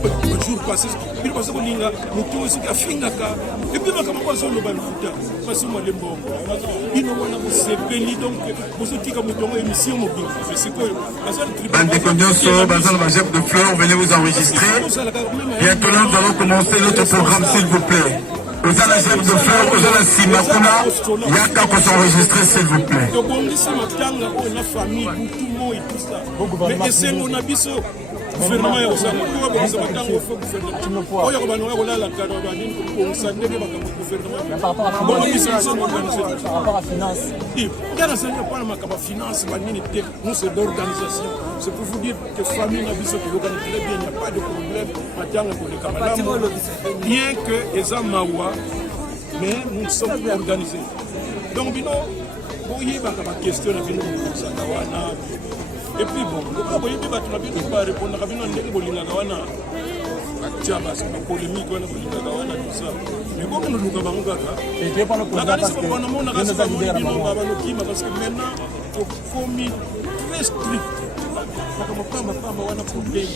jour passé il passe ko linga mutu aussi afinga ka et puis makama kwa solo ba luta parce moi les bon ino wana ko sepeli donc vous tika mutongo émission mobile c'est quoi Bazal Majeb de Fleurs, venez vous enregistrer. Bientôt là, nous allons commencer notre programme, s'il vous plaît. Aux Alagem de Fleurs, aux Alasimakuna, il y a qu'à s'enregistrer, s'il vous plaît. Gouvernement ya osanga ko ba bisa batango fo gouvernement oya ko banwa ko lala kado ba nini ko sande ke baka gouvernement par rapport à par rapport à finance il kana sanya pas na makaba finance ba nini te nous c'est d'organisation c'est pour vous dire que famille na biso ko lokana très bien il n'y a pas de problème matanga ko le kamala bien que eza mawa mais nous sommes organisés donc bino boyi baka ba question na bino ko sakawana. Et puis bon, le boyebi ba tuna bino ba répondre ka bino ndenge bolinga kawana. Batia ba sa polémique wana bolinga kawana tout ça. Mais bon nous luka bango kaka. Et bien pas le problème parce que on a kasi ba bino ba ba lokima parce que maintenant au commis très strict. Comme pamba wana pour des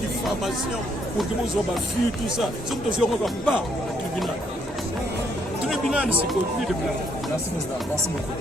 diffamations pour que vous ba vu tout ça. Surtout si on va pas tribunal. Tribunal c'est quoi plus de place. Merci beaucoup.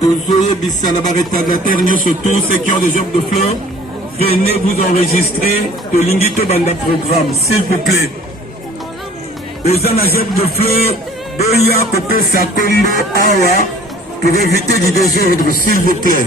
Tozoye Bissana Baretadater, tous ceux qui ont des jambes de fleurs, venez vous enregistrer de Lingito Banda Programme, s'il vous plaît. Aux anagèbes de fleurs, Boya Kope Sakombo Awa, pour éviter du désordre, s'il vous plaît.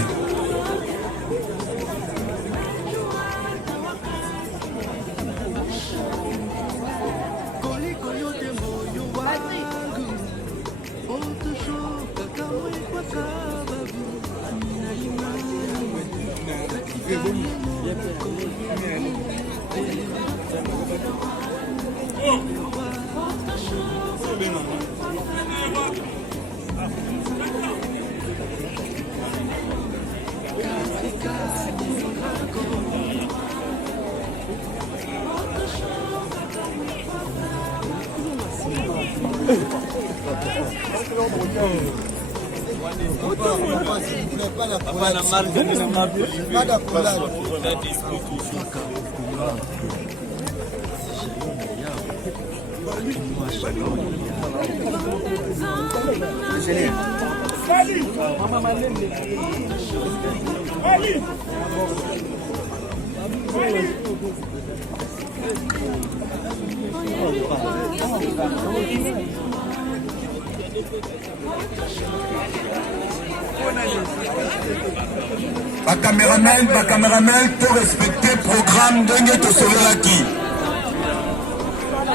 Caméraman pour respecter le programme de Neto Solaki.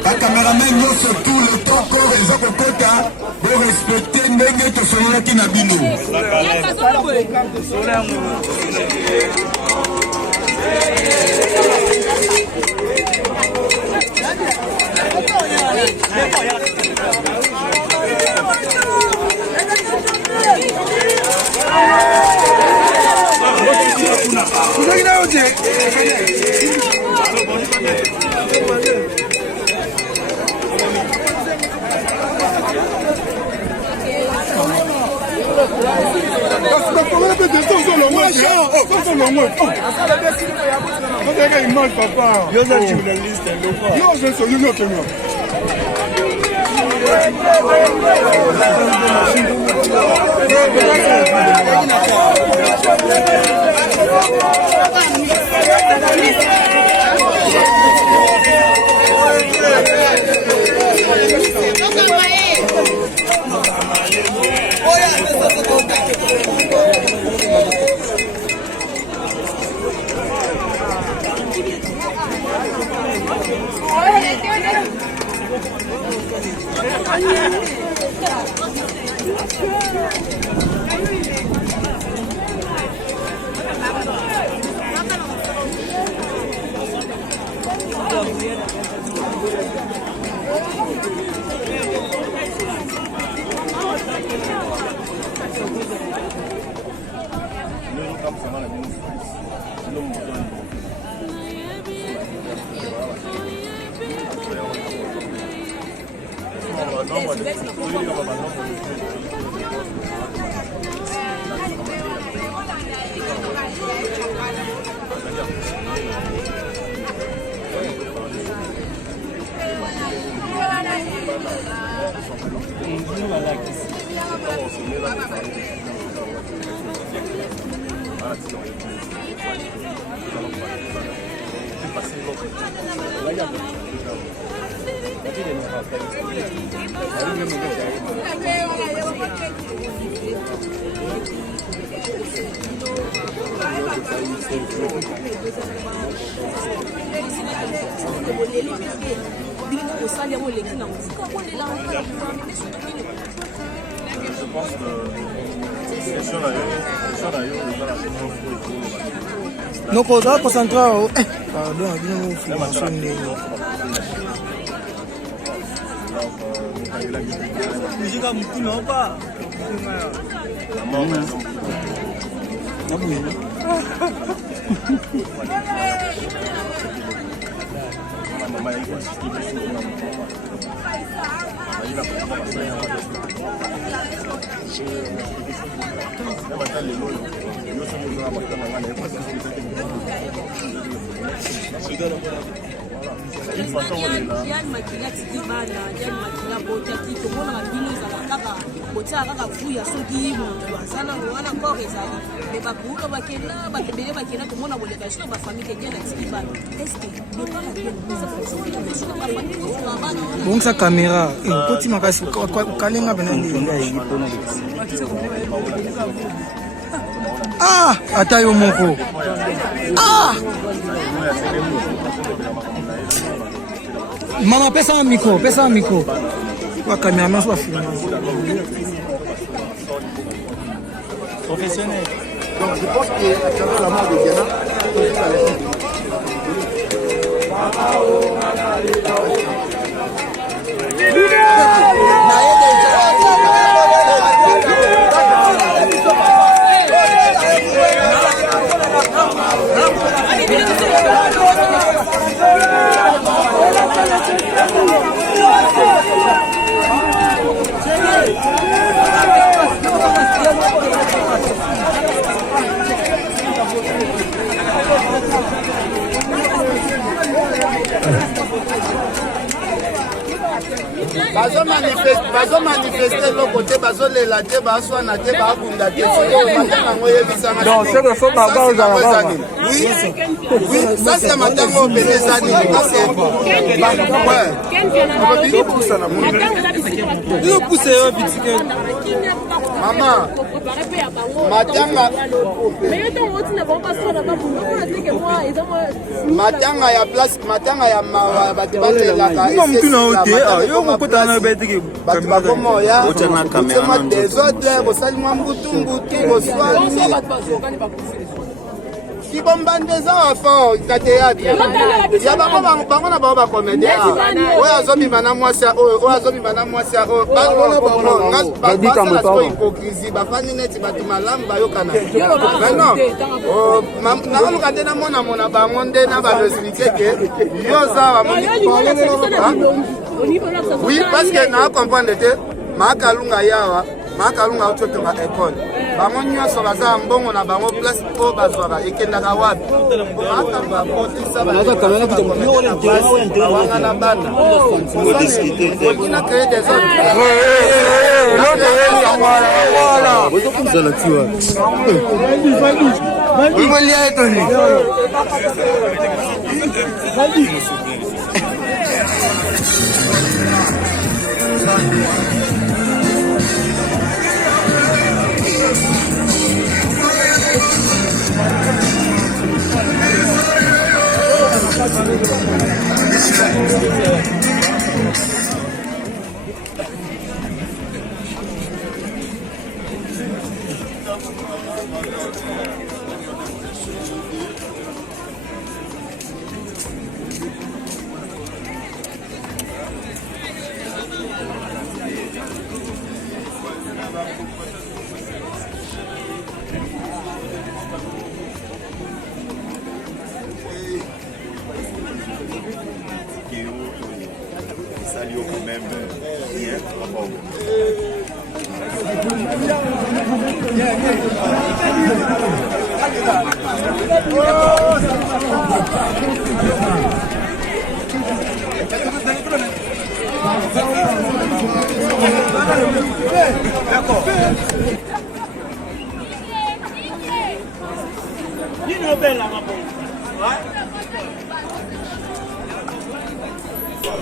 La caméraman nous surtout le temps corps et Zakokota pour respecter Neto Solaki Nabino. Donc on doit concentrer au... Pardon, bon sa caméra koti makasi kalenga benani ah ata yo moko ah mama pesa un micro kwa caméraman soit filmé professionnel. Donc je pense que la mort de Diana, bazo manifester le côté bazo les laté baso na te ba bunda te donc c'est que faut pas oui ça c'est matango belezani ça c'est maman matanga ya place matanga ya bato balelaka bato bakomoya otema desordre kosalimwa mbutumbutu koswani kibombande eza wafo na théâtre ya bango na bango bacomédien oyo azobima na mwasi oyo azobima na mwasi oyo basala hypocrisie bafandi neti bato malamu bayokana maintenant nakaluka te namona bango nde na baloexplike ke yo oza bamoni oui parce que nakomprendre te maakalunga yawa maakalunga ototonga école bango nyonso baza mbongo na bango place po bazwaka ekendaka wapi maakalunga kotisa bawanga na bana okina créer des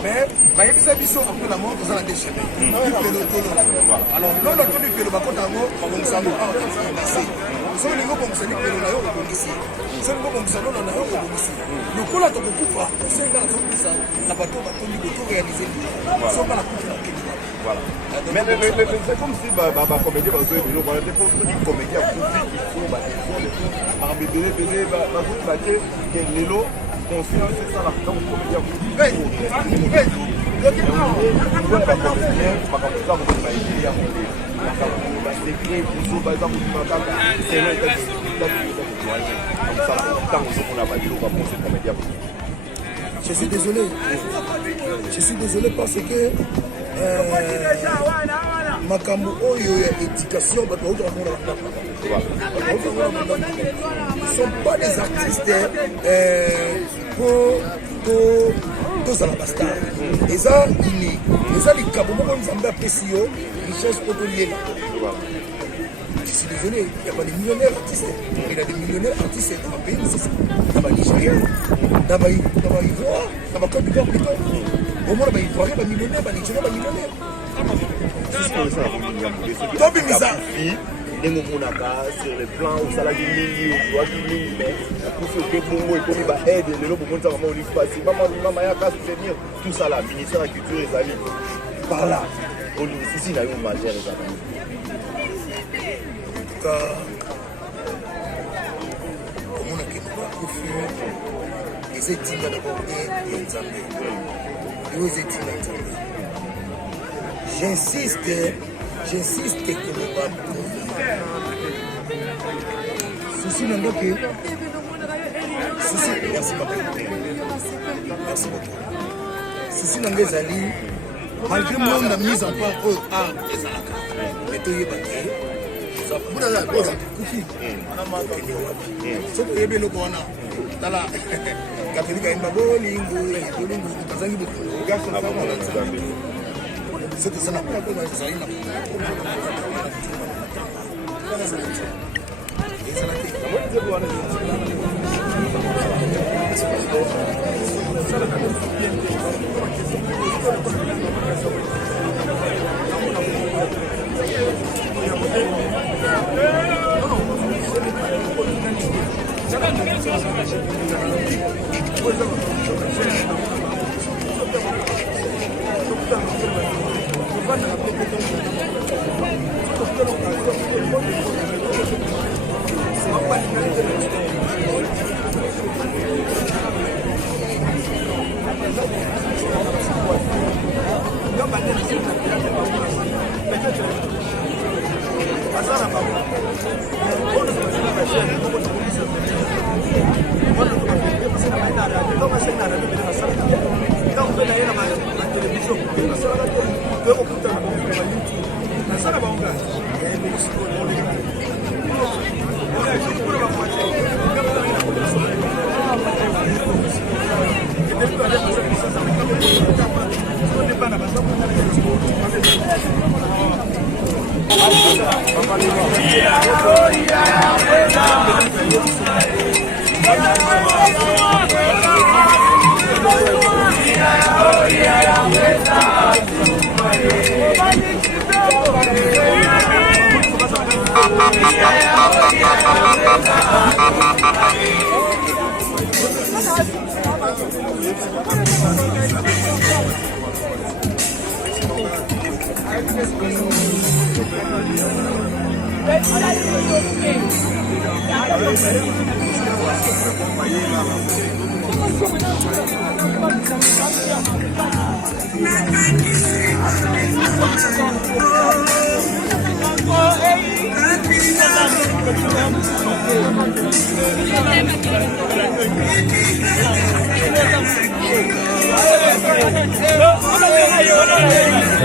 Mais bayebisa biso après la mort toza na deux chemins. Alors lolo toli pelo bakota yango babongisa yango awa nase soki olingi obongisani pelo na yo obongisi soki olingi obongisa lolo na yo obongisi lokola tokokufa osenga nazobisa na bato batondi botorealize soka na kufa nakende voilà. Mais c'est comme si ma comédie va jouer le voilà des fois une comédie à tout il faut bah il faut par donner que l'élo confiance c'est ça la comédie à tout je suis désolé parce que makambo oyo ya éducation bato ne sont pas des artistes pour tozala bastar eza likambo moko nzambe apesi yo richesse po toliela. Je suis désolé, il n'y a pas des millionnaires artistes. Il y a des millionnaires artistes dans ma pays, dans ma Nigeria, dans ma Ivoire, dans ma Côte d'Ivoire plutôt. Au moins, il faut arriver à millionnaire, à Nigeria, à millionnaire. Tobi Misa. Sur les plans où ça l'a dit, mais pour ce que Bongo et Komi aide, les lobes vont vraiment au livre passé. Maman, soutenir tout ça là, ministère de la Culture et Zali. Par là, au livre, ici, il y a eu une majeure. J'insiste que le bas ceci n'a pas que ceci merci beaucoup ceci n'a pas zali malgré moi la mise en place au art ezalaka mais to yeba ke ça pour la kufi so to yebe loko wana tala katolika imba bolingo bazangi beaucoup garçon ça va c'était ça n'a pas comme ça il n'a No,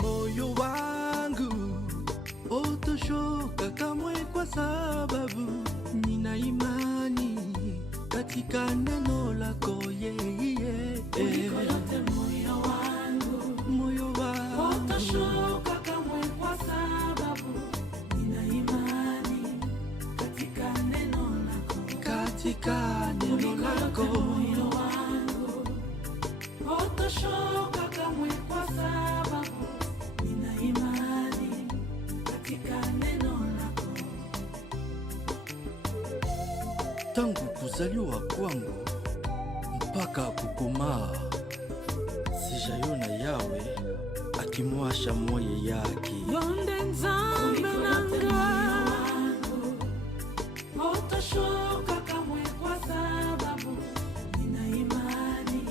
Moyo wangu utoshoka kamwe, kwa sababu nina imani katika neno lako yeye. Moyo wangu utoshoka kamwe, kwa sababu nina imani katika neno lako, moyo wangu utoshoka kamwe, kwa sababu nina imani katika neno lako. Tangu kuzaliwa kwangu mpaka kukomaa, sijaiona Yawe akimwasha moyo yake. Yonde nzambe nanga utoshoka kamwe, kwa sababu nina imani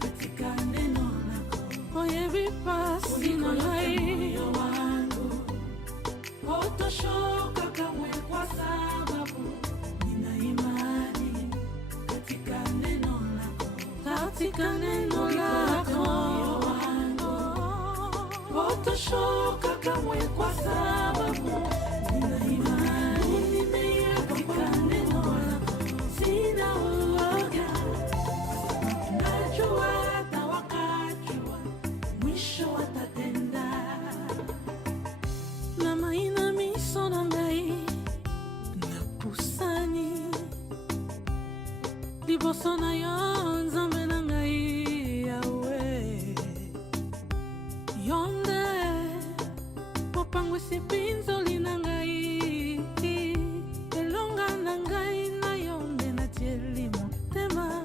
katika neno lako. Oye vipasi na moyo wangu utoshoka kamwe, kwa sababu nina imani katika neno lako, katika neno lako. Moyo wangu utoshoka kamwe, kwa sababu nina imani katika neno lako. Sina uoga, najua hata wakati wa mwisho watatenda. Na maina miso na ngai na pusani liboso na yo nzambe na ngai Yawe. Yonde mopango sipinzoli na ngai, elonga na ngai na yonde na tieli motema.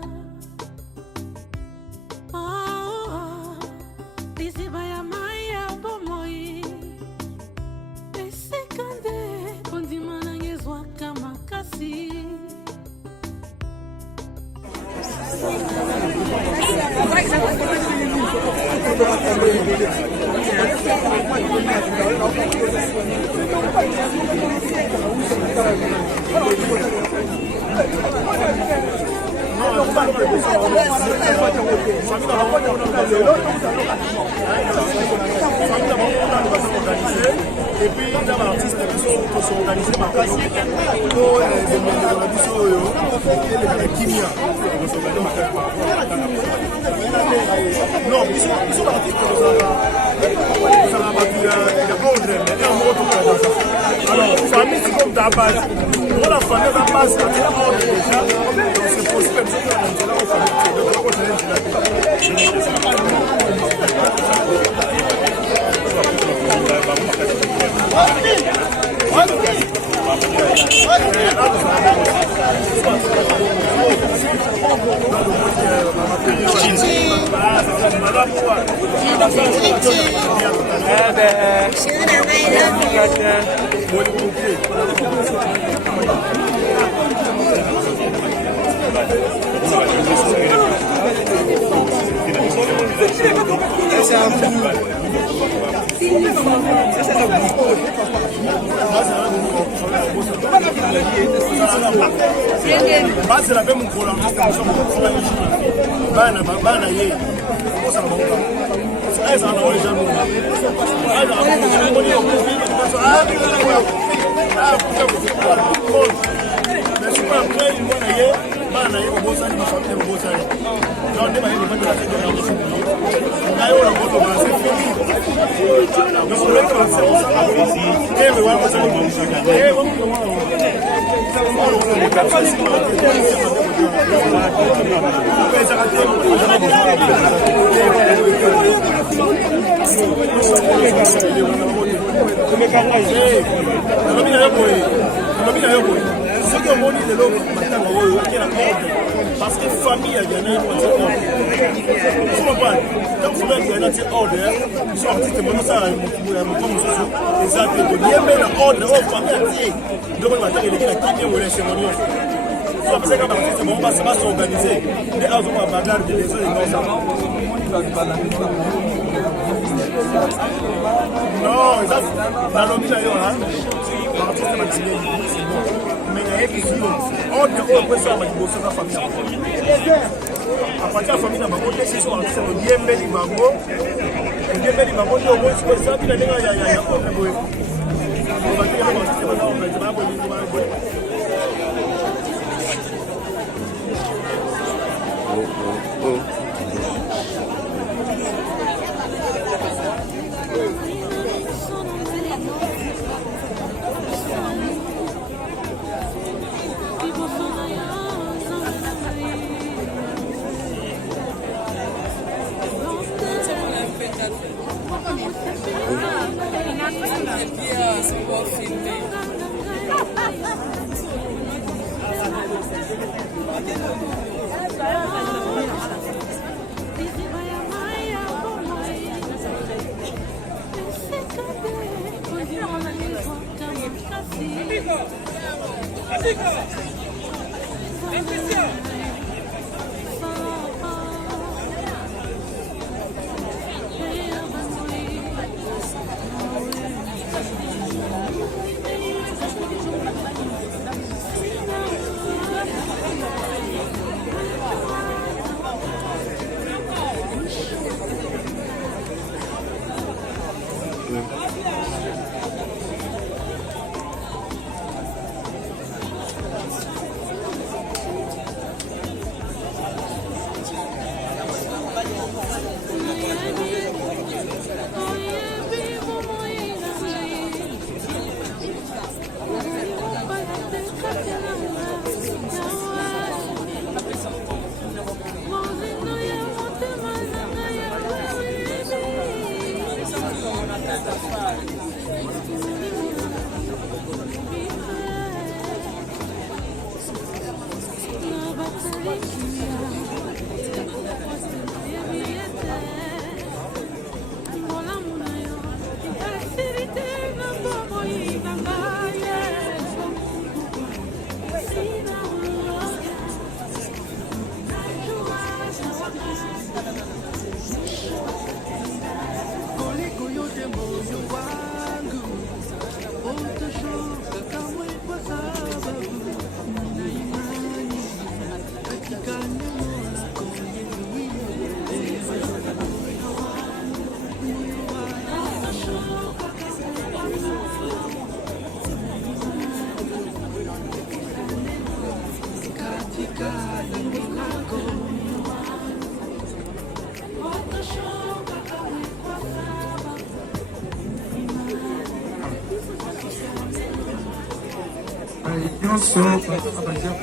Liziba ya mai ya bomoi esekande kondima na ngezwaka makasi. Et puis dans l'artiste qui sont organisés par place pour les Kimia. Non, ils sont l'artiste alors, famille c'est comme ta base. Pour la famille, la base, c'est déjà. Donc c'est possible que basi la pemu kola bana bana ye kosa na bonga aiza na wale jamu aiza na bonga mais c'est pas vrai il mona ye bana ye bosa ni famille bosa ni donc ne ba ye ba la tête de la ayo la moto ba c'est fini donc le que c'est ça ici et me va passer le bon et parce que famille a gagné donc il faut gagner cet ordre ils ont dit que ça exact de bien mettre ordre aux familles donc on va dire qu'il y a qui est au cérémonie ça parce que quand c'est bon ça va s'organiser les autres vont bagarre des gens non ça dans l'objet là mais il y a une vision ordre au président de la famille à partir de la famille, on va c'est sur le bien bel bango. Le bien bel bango, on va se ça, il y a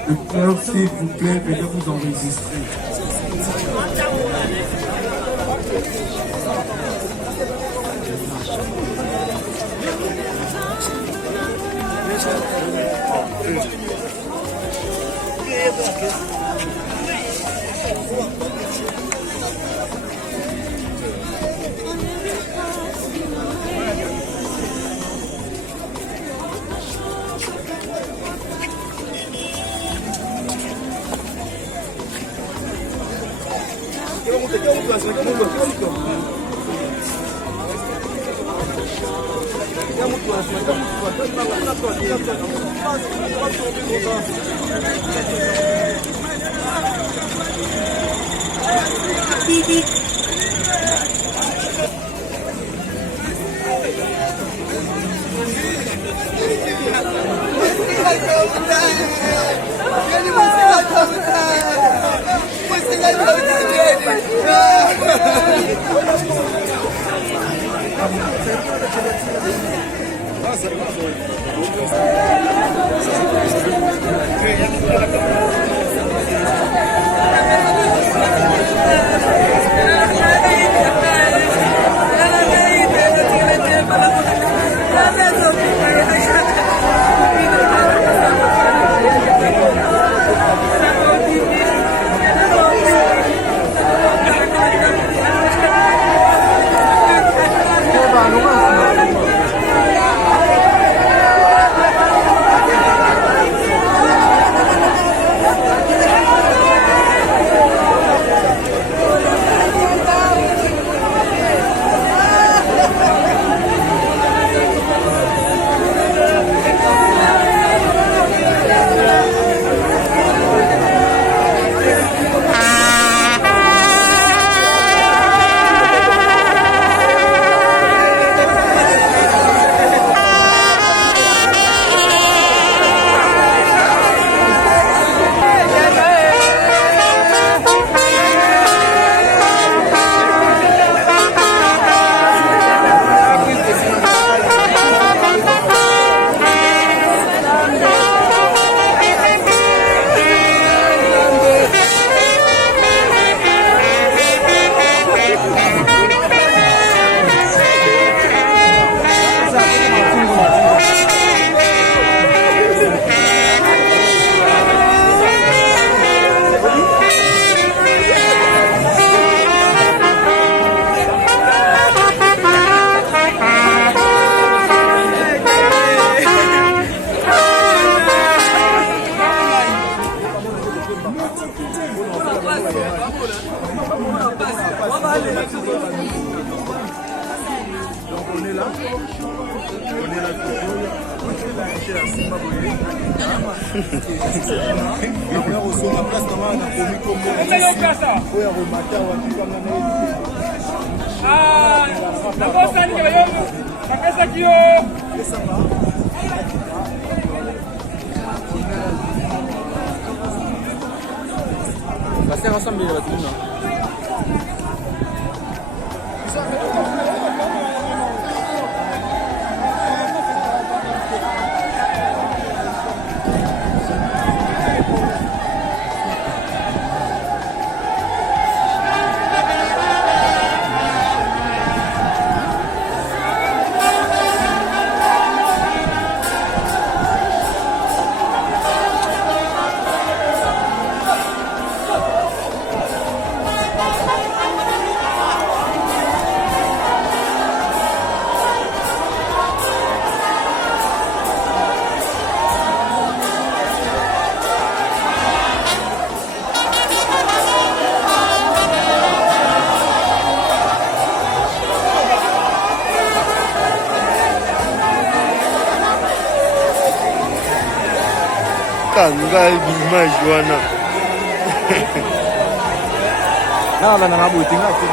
Le cœur, s'il vous plaît, veuillez vous enregistrer. Kanga l'image wana. Na bana mabuti ngati.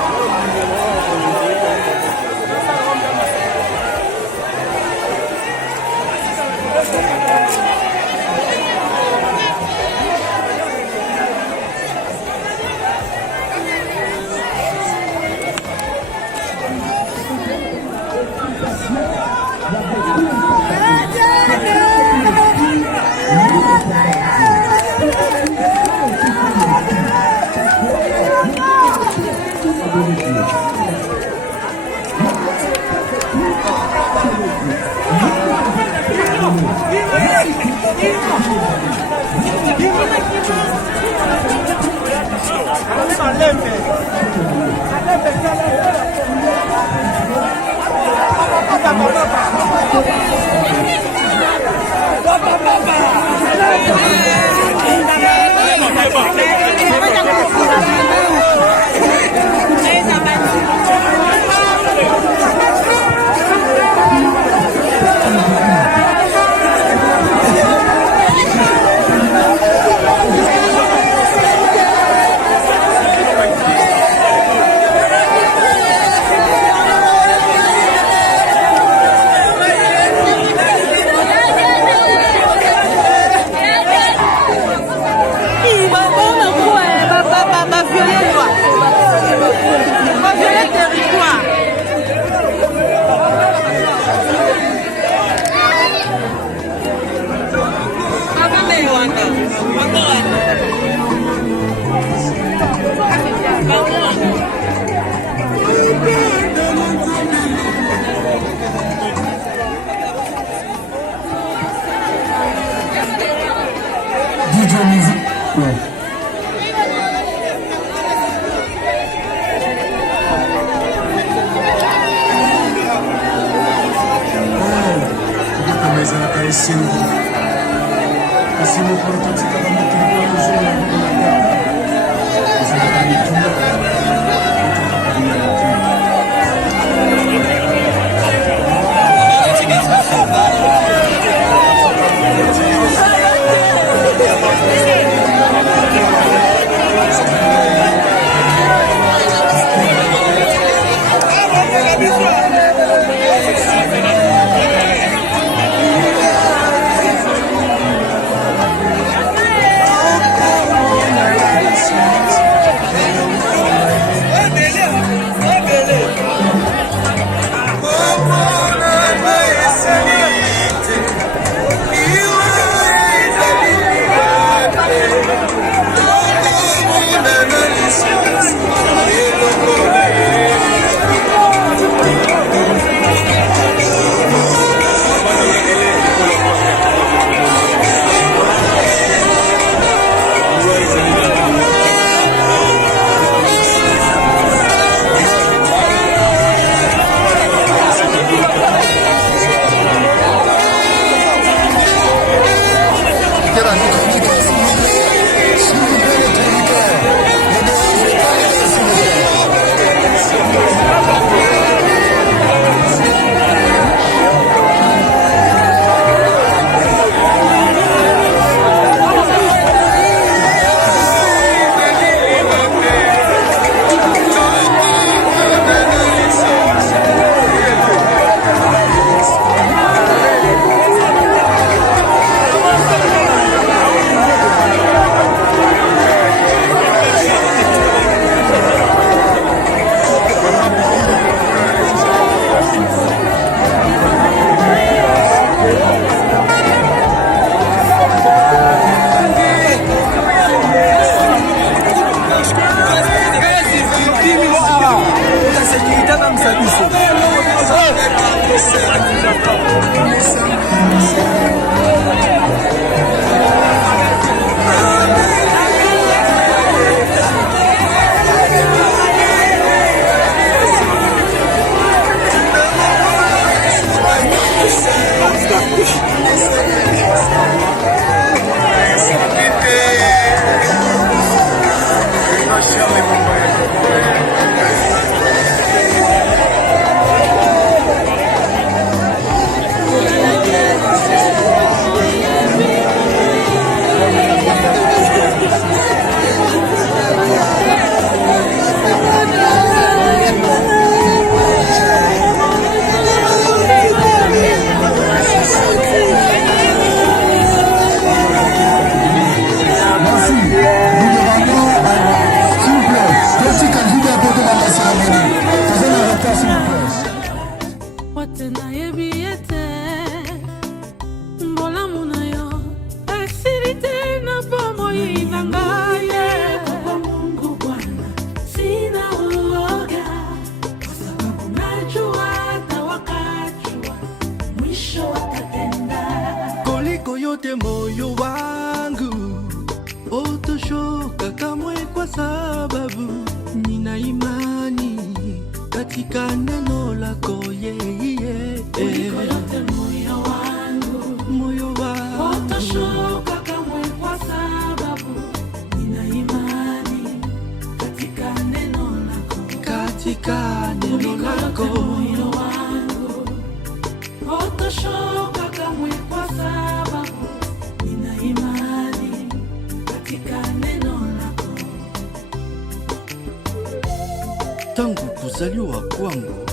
Tangu kuzaliwa kwangu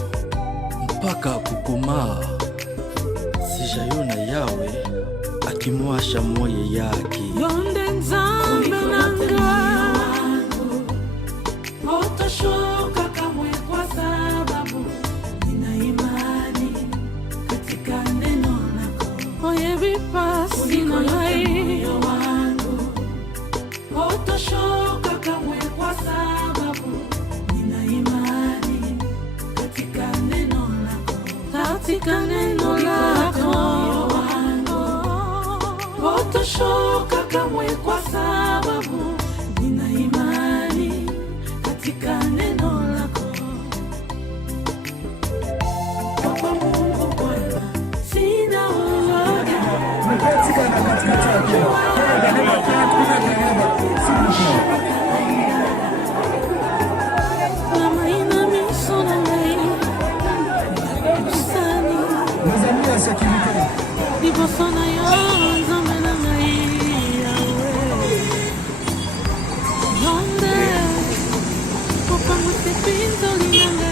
mpaka kukomaa, sijaiona yawe akimwasha moyo yake. Yonde nzambe nanga otoshoka kamwe, kwa sababu nina imani katika neno lako. Oyebi pasi na moyo wangu otoshoka kamwe, kwa sababu nina imani katika neno lako. Katika neno lako otoshoka kamwe, kwa sababu nina imani katika neno lako. Kwa Mungu Bwana sina uoga, Pinto